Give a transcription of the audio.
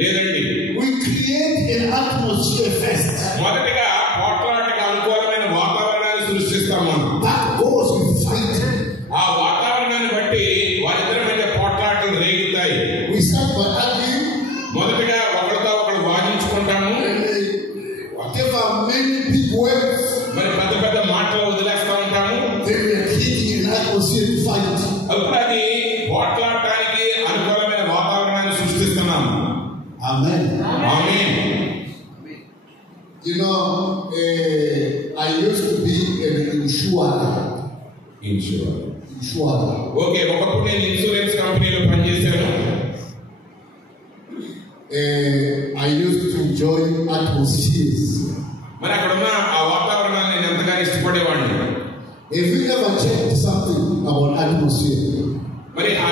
లేదండి. We create an atmosphere first. మొదటిగా పోట్లాటకు అనుకూలమైన వాతావరణాన్ని సృష్టిస్తాము. That goes with fighting. ఆ వాతావరణాన్ని బట్టి వారిద్దరి మధ్య పోట్లాటలు రేగుతాయి. We start by arguing. మొదటిగా ఒకరితో ఒకరు వాదించుకుంటాము. Whatever many big words. మరి పెద్ద పెద్ద మాటలు వదిలేస్తా ఉంటాము. Then we are creating an atmosphere to fight. అప్పుడు అది పోట్లాడటానికి అనుకూలమైన వాతావరణాన్ని సృష్టిస్తున్నాము. Amen. ఆమేన్. You know, I used to be an insurer. Okay, ఒకప్పుడు నేను ఇన్సూరెన్స్ కంపెనీలో పనిచేశాను. I used to enjoy atmospheres. మరి అక్కడ ఉన్న ఆ వాతావరణాన్ని నేను ఎంతగానో ఇష్టపడేవాడిని. Have you ever checked something about atmosphere? మరి ఆ